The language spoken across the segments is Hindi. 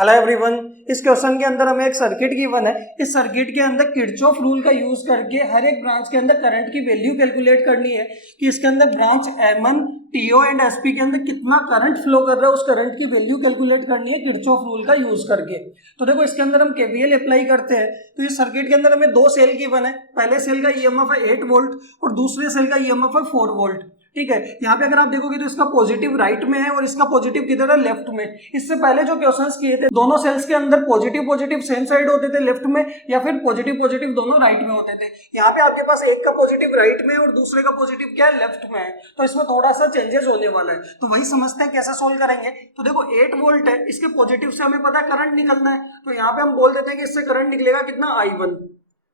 Hello everyone. इस क्वेश्चन के अंदर हमें एक सर्किट गिवन है। इस सर्किट के अंदर किरचॉफ रूल का यूज करके हर एक ब्रांच के अंदर करंट की वैल्यू कैलकुलेट करनी है कि इसके अंदर branch M1 TO and SP के अंदर कितना करंट फ्लो कर रहा है, उस करंट की वैल्यू कैलकुलेट करनी है किरचॉफ रूल का यूज करके। तो देखो इसके अंदर हम KVL अप्लाई करते हैं। तो इस सर्किट के अंदर हमें दो सेल गिवन है। पहले सेल का EMF है 8 वोल्ट और दूसरे सेल का EMF है 4 वोल्ट। ठीक है, यहाँ पे अगर आप देखोगे तो इसका पॉजिटिव राइट में है और इसका पॉजिटिव किधर है, लेफ्ट में। इससे पहले जो क्वेश्चंस किए थे दोनों सेल्स के अंदर पॉजिटिव पॉजिटिव सेम साइड होते थे लेफ्ट में, या फिर पॉजिटिव पॉजिटिव दोनों राइट में होते थे। यहाँ पे आपके पास एक का पॉजिटिव राइट में और दूसरे का पॉजिटिव क्या है, लेफ्ट में है। तो इसमें थोड़ा सा चेंजेस होने वाला है, तो वही समझते हैं कैसे सोल्व करेंगे। तो देखो 8 वोल्ट है, इसके पॉजिटिव से हमें पता है करंट निकलना है, तो यहाँ पे हम बोल देते हैं कि इससे करंट निकलेगा कितना, I1।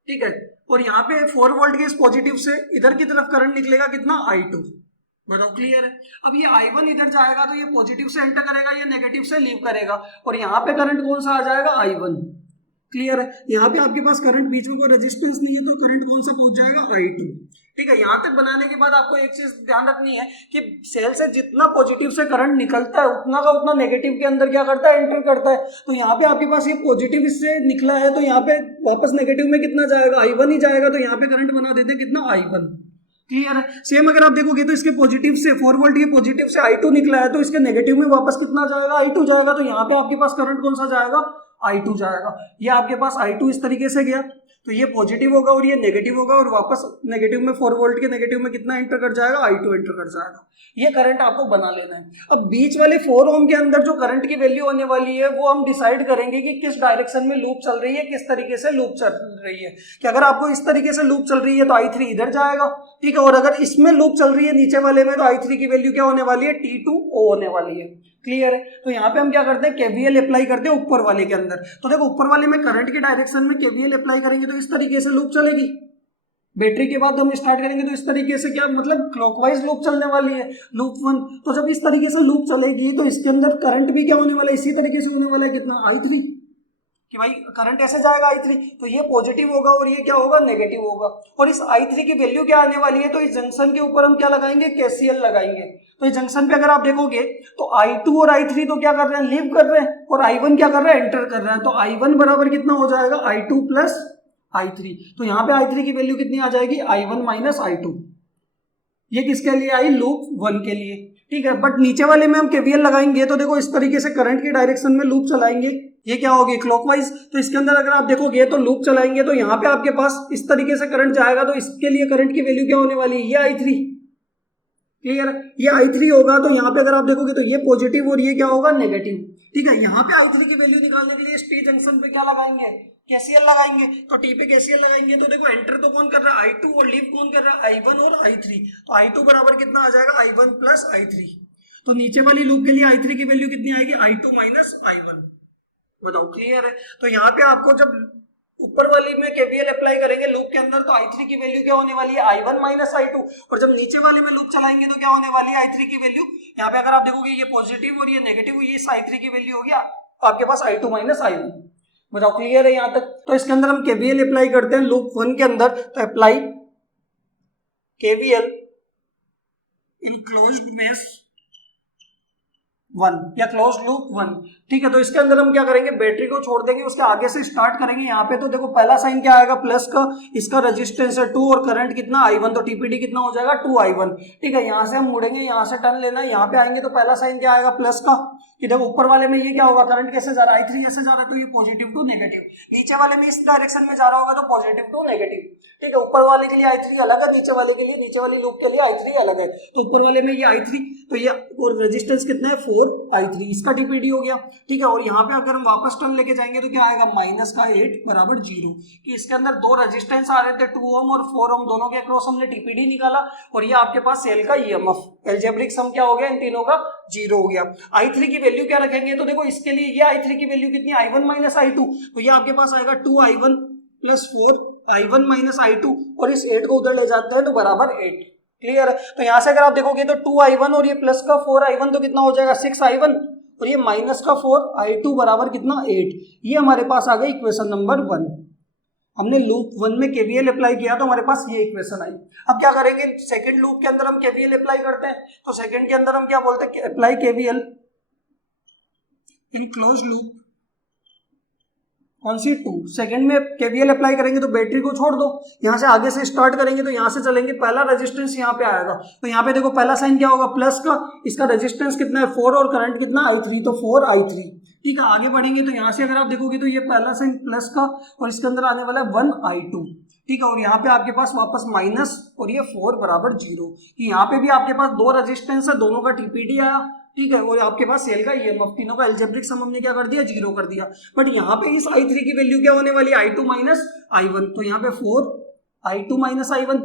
ठीक है, और यहाँ पे 4 वोल्ट के इस पॉजिटिव से इधर की तरफ करंट निकलेगा कितना, I2। बताओ क्लियर है। अब ये I1 इधर जाएगा तो ये पॉजिटिव से एंटर करेगा, ये नेगेटिव से लीव करेगा, और यहाँ पे करंट कौन सा आ जाएगा, I1। क्लियर है। यहाँ पे आपके पास करंट, बीच में कोई रेजिस्टेंस नहीं है, तो करंट कौन सा पहुंच जाएगा, I2। ठीक है, यहाँ तक बनाने के बाद आपको एक चीज ध्यान रखनी है कि सेल से जितना पॉजिटिव से करंट निकलता है उतना का उतना नेगेटिव के अंदर क्या करता है, एंटर करता है। तो यहाँ पे आपके पास ये पॉजिटिव इससे निकला है, तो यहाँ पे वापस नेगेटिव में कितना जाएगा, I1 ही जाएगा। तो यहाँ पे करंट बना देते हैं कितना, I1। क्लियर है। सेम अगर आप देखोगे तो इसके पॉजिटिव से 4 वोल्ट के पॉजिटिव से I2 निकला है, तो इसके नेगेटिव में वापस कितना जाएगा, I2 जाएगा। तो यहाँ पे आपके पास करंट कौन सा जाएगा, I2 जाएगा। ये आपके पास I2 इस तरीके से गया, तो ये पॉजिटिव होगा और ये नेगेटिव होगा, और वापस नेगेटिव में 4 वोल्ट के नेगेटिव में कितना एंटर कर जाएगा, I2 एंटर कर जाएगा। ये करंट आपको बना लेना है। अब बीच वाले 4 ओम के अंदर जो करंट की वैल्यू होने वाली है वो हम डिसाइड करेंगे कि किस डायरेक्शन में लूप चल रही है, किस तरीके से लूप चल रही है। कि अगर आपको इस तरीके से लूप चल रही है तो I3 इधर जाएगा। ठीक है, और अगर इसमें लूप चल रही है नीचे वाले में, तो I3 की वैल्यू क्या होने वाली है, T2O होने वाली है। क्लियर है। तो यहाँ पे हम क्या करते हैं, KVL अप्लाई करते हैं ऊपर वाले के अंदर। तो देखो ऊपर वाले में करंट की डायरेक्शन में KVL अप्लाई करेंगे तो इस तरीके से लूप चलेगी। बैटरी के बाद हम स्टार्ट करेंगे तो इस तरीके से, क्या मतलब क्लॉकवाइज लूप चलने वाली है, लूप 1। तो जब इस तरीके से लूप चलेगी तो इसके अंदर करंट भी क्या होने वाला है, इसी तरीके से होने वाला है कितना, I3। कि भाई करंट ऐसे जाएगा I3, तो ये पॉजिटिव होगा और ये क्या होगा, नेगेटिव होगा। और इस I3 की वैल्यू क्या आने वाली है, तो इस जंक्शन के ऊपर हम क्या लगाएंगे, KCL लगाएंगे। तो इस जंक्शन पे अगर आप देखोगे तो I2 और I3 तो क्या कर रहे हैं, लीव कर रहे हैं, और I1 क्या कर रहा है, एंटर कर रहा है। तो I1 बराबर कितना हो जाएगा, I2 प्लस I3। तो यहाँ पे I3 की वैल्यू कितनी आ जाएगी, I1 माइनस I2। ये किसके लिए आई, लूप 1 के लिए। ठीक है, बट नीचे वाले में हम KVL लगाएंगे तो देखो इस तरीके से करंट की डायरेक्शन में लूप चलाएंगे, ये क्या होगी, क्लॉकवाइज। तो इसके अंदर अगर आप देखोगे तो लूप चलाएंगे तो यहाँ पे आपके पास इस तरीके से करंट जाएगा, तो इसके लिए करंट की वैल्यू क्या होने वाली है, ये I3। क्लियर, ये I3 होगा। तो यहाँ पे अगर आप देखोगे तो ये पॉजिटिव और ये क्या होगा, नेगेटिव। ठीक है, यहाँ पे I3 की वैल्यू निकालने के लिए इस T जंक्शन पे क्या लगाएंगे, KCL लगाएंगे। तो T पे KCL लगाएंगे तो देखो एंटर तो कौन कर रहा है, I2, और लीव कौन कर रहा है, I1 और I3। तो I2 बराबर कितना आ जाएगा, I1 प्लस I3। तो नीचे वाली लूप के लिए I3 की वैल्यू कितनी आएगी, I2 माइनस I1। बताओ क्लियर है। तो यहाँ पे आपको जब ऊपर वाली में KVL अप्लाई करेंगे लूप के अंदर, तो I3 की वैल्यू क्या होने वाली है, I1 माइनस I2। और जब नीचे वाले में लूप चलाएंगे तो क्या होने वाली है, I3 की वैल्यू, यहाँ पे अगर आप देखोगे ये पॉजिटिव और ये नेगेटिव, ये I3 की वैल्यू हो गया आपके पास I2 माइनस I1। बताओ क्लियर है यहाँ तक। तो इसके अंदर हम KVL अप्लाई करते हैं लूप 1 के अंदर। तो अप्लाई KVL इन क्लोज्ड मेश 1 या क्लोज लूप 1। ठीक है, तो इसके अंदर हम क्या करेंगे, बैटरी को छोड़ देंगे, उसके आगे से स्टार्ट करेंगे। यहाँ पे तो देखो पहला साइन क्या आएगा, प्लस का, इसका रेजिस्टेंस है 2 और करंट कितना, I1। तो TPD कितना हो जाएगा, 2I1। ठीक है, यहाँ से हम मुड़ेंगे, यहाँ से टर्न लेना है, यहाँ पे आएंगे तो पहला साइन क्या आएगा, प्लस का। कि देखो ऊपर वाले में ये क्या होगा, करंट कैसे जा रहा है, I3 ऐसे जा रहा है, तो ये पॉजिटिव टू नेगेटिव। नीचे वाले में इस डायरेक्शन में जा रहा होगा तो पॉजिटिव टू नेगेटिव। ठीक है, ऊपर वाले के लिए I3 अलग है, नीचे वाले के लिए, नीचे वाली लूप के लिए I3 अलग है। तो ऊपर वाले में ये I3, तो ये और रेजिस्टेंस कितना है, 4I3, इसका TPD हो गया। ठीक है, और यहाँ पे अगर हम वापस टर्न लेके जाएंगे तो क्या आएगा, माइनस का 8 बराबर 0। कि इसके अंदर दो रेजिस्टेंस आ रहे थे, 2 ओम और 4 ओम, दोनों के अक्रॉस हमने TPD निकाला, और ये आपके पास सेल का EMF, एल्जेब्रिक सम क्या हो गया, इन तीनों का 0 हो गया। I3 की वैल्यू क्या रखेंगे, तो देखो इसके लिए ये I3 की वैल्यू कितनी, I1 माइनस I2। तो ये आपके पास आएगा 2I1 plus 4I1 minus I2, और इस 8 को उधर ले जाते हैं तो बराबर 8। क्लियर है। तो यहाँ से अगर आप देखोगे तो 2I1 और ये प्लस का 4I1 तो कितना हो जाएगा, 6I1, और ये माइनस का 4I2 बराबर कितना, 8। ये हमारे पास आ गई इक्वेशन नंबर 1। हमने लूप 1 में KVL अप्लाई किया तो हमारे पास ये इक्वेशन आई। अब क्या करेंगे, सेकंड लूप के अंदर हम KVL अप्लाई करते हैं। तो सेकंड के अंदर हम क्या बोलते हैं, apply KVL in close loop कौन सी 2। सेकंड में केवीएल अप्लाई करेंगे तो बैटरी को छोड़ दो, यहाँ से आगे से स्टार्ट करेंगे तो यहाँ से चलेंगे, पहला रेजिस्टेंस यहाँ पे आएगा, तो यहाँ पे देखो पहला साइन क्या होगा प्लस का, इसका रेजिस्टेंस कितना है 4 और करंट कितना i3, तो 4i3। ठीक है, आगे बढ़ेंगे तो यहाँ से अगर आप देखोगे तो ये पहला साइन प्लस का और इसके अंदर आने वाला है 1i2। ठीक है, और यहाँ पे आपके पास वापस माइनस और ये 4 बराबर 0। यहाँ पे भी आपके पास दो रेजिस्टेंस है, दोनों का टीपीडी आया। ठीक है, और आपके पास सेल का ईएमएफ, तीनों का एल्जेब्रिक सम हमने क्या कर दिया 0 कर दिया। बट यहाँ पे इस i3 की वैल्यू क्या होने वाली है i2 माइनस i1, तो यहाँ पे 4i2 माइनस i1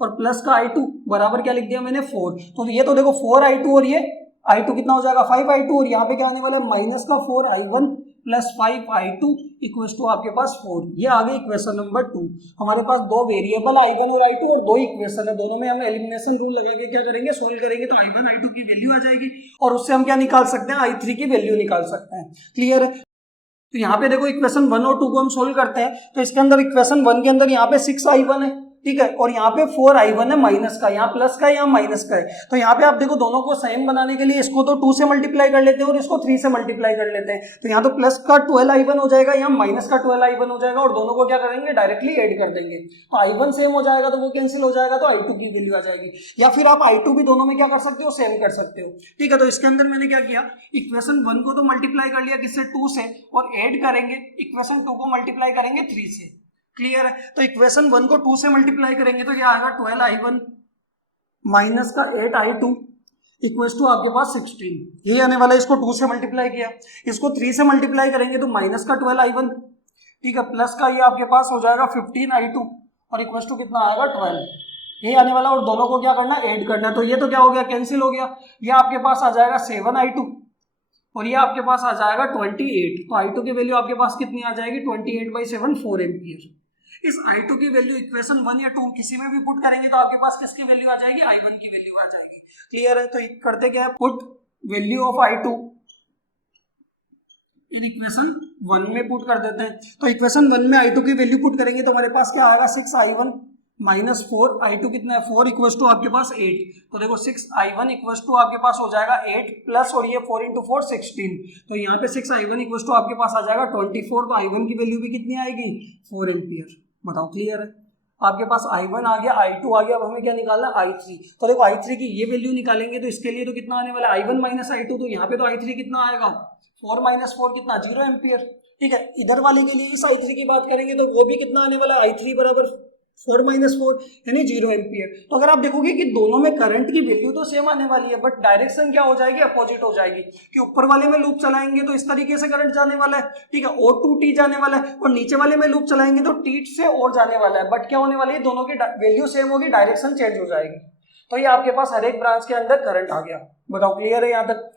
और प्लस का i2 बराबर क्या लिख दिया मैंने 4। तो ये तो देखो 4i2 और ये i2 कितना हो जाएगा 5i2 और यहाँ पे क्या आने वाला है माइनस का 4i1 plus 5i2 equals to आपके पास 4। ये आ गई इक्वेशन नंबर 2। हमारे पास दो वेरिएबल i1 और i2 और दो इक्वेशन है, दोनों में हम एलिमिनेशन रूल लगा के क्या करेंगे सोल्व करेंगे, तो i1 i2 की वैल्यू आ जाएगी और उससे हम क्या निकाल सकते हैं i3 की वैल्यू निकाल सकते हैं। क्लियर है? तो यहाँ पे देखो इक्वेशन 1 और 2 को हम सोल्व करते हैं, तो इसके अंदर इक्वेशन 1 के अंदर यहाँ पे 6i1 है। ठीक है, और यहाँ पे 4i1 है माइनस का, यहाँ प्लस का है यहाँ माइनस का है। तो यहाँ पे आप देखो दोनों को सेम बनाने के लिए इसको तो 2 से मल्टीप्लाई कर लेते हैं और इसको 3 से मल्टीप्लाई कर लेते हैं, तो यहाँ तो प्लस का 12i1 हो जाएगा, यहाँ माइनस का 12i1 हो जाएगा और दोनों को क्या करेंगे डायरेक्टली ऐड कर देंगे, तो i1 सेम हो जाएगा तो वो कैंसिल हो जाएगा, तो i2 की वैल्यू आ जाएगी। या फिर आप i2 भी दोनों में क्या कर सकते हो सेम कर सकते हो। ठीक है, तो इसके अंदर मैंने क्या किया, इक्वेशन 1 को तो मल्टीप्लाई कर लिया किससे 2 से, और ऐड करेंगे इक्वेशन 2 को मल्टीप्लाई करेंगे 3 से। क्लियर है? तो इक्वेशन 1 को 2 से मल्टीप्लाई करेंगे तो क्या आएगा 12i1 माइनस का 8i2 इक्वल्स टू आपके पास 16। ये आने वाला है, इसको 2 से मल्टीप्लाई किया, इसको 3 से मल्टीप्लाई करेंगे तो माइनस का 12i1, ठीक है, प्लस का ये आपके पास हो जाएगा 15i2 और इक्वल्स टू कितना आएगा 12। ये आने वाला और दोनों को क्या करना है ऐड करना है, तो ये तो क्या हो गया कैंसिल हो गया, ये आपके पास आ जाएगा 7i2 और ये आपके पास आ जाएगा 28। तो i2 की वैल्यू आपके पास कितनी आ जाएगी 28/7 4 एम्पियर। इस i2 की वैल्यू इक्वेशन 1 या 2 किसी में भी पुट करेंगे तो आपके पास किसकी वैल्यू आ जाएगी i1 की वैल्यू आ जाएगी। क्लियर है? तो करते क्या है, put value of i2 in equation 1 में पुट कर देते हैं। तो इक्वेशन 1 में i2 की वैल्यू पुट करेंगे तो हमारे पास क्या आएगा 6i1 माइनस 4i2 कितना है 4 इक्वल्स टू आपके पास 8। तो देखो 6i1 इक्वल्स टू आपके पास हो जाएगा 8 प्लस और ये 4 इंटू 4 16, तो यहाँ पे 6i1 इक्वल्स टू आपके पास आ जाएगा 24। तो i1 की वैल्यू भी कितनी आएगी 4 एम्पियर। बताओ क्लियर है? आपके पास i1 आ गया, i2 आ गया, अब हमें क्या निकालना है i3। तो देखो i3 की ये वैल्यू निकालेंगे तो इसके लिए तो कितना आने वाला है i1 माइनस i2, तो यहाँ पे तो i3 कितना आएगा 4 माइनस 4 कितना 0 एम्पियर। ठीक है, इधर वाले के लिए इस i3 की बात करेंगे तो वो भी कितना आने वाला है i3 बराबर 4 माइनस 4 यानी 0 एम्पियर। तो अगर आप देखोगे कि दोनों में करंट की वैल्यू तो सेम आने वाली है, बट डायरेक्शन क्या हो जाएगी अपोजिट हो जाएगी, कि ऊपर वाले में लूप चलाएंगे तो इस तरीके से करंट जाने वाला है, ठीक है, O2T जाने वाला है, और नीचे वाले में लूप चलाएंगे तो T से और जाने वाला है, बट क्या होने वाली है दोनों की वैल्यू सेम होगी, डायरेक्शन चेंज हो जाएगी। तो ये आपके पास हर एक ब्रांच के अंदर करंट आ गया। बताओ क्लियर है यहाँ तक?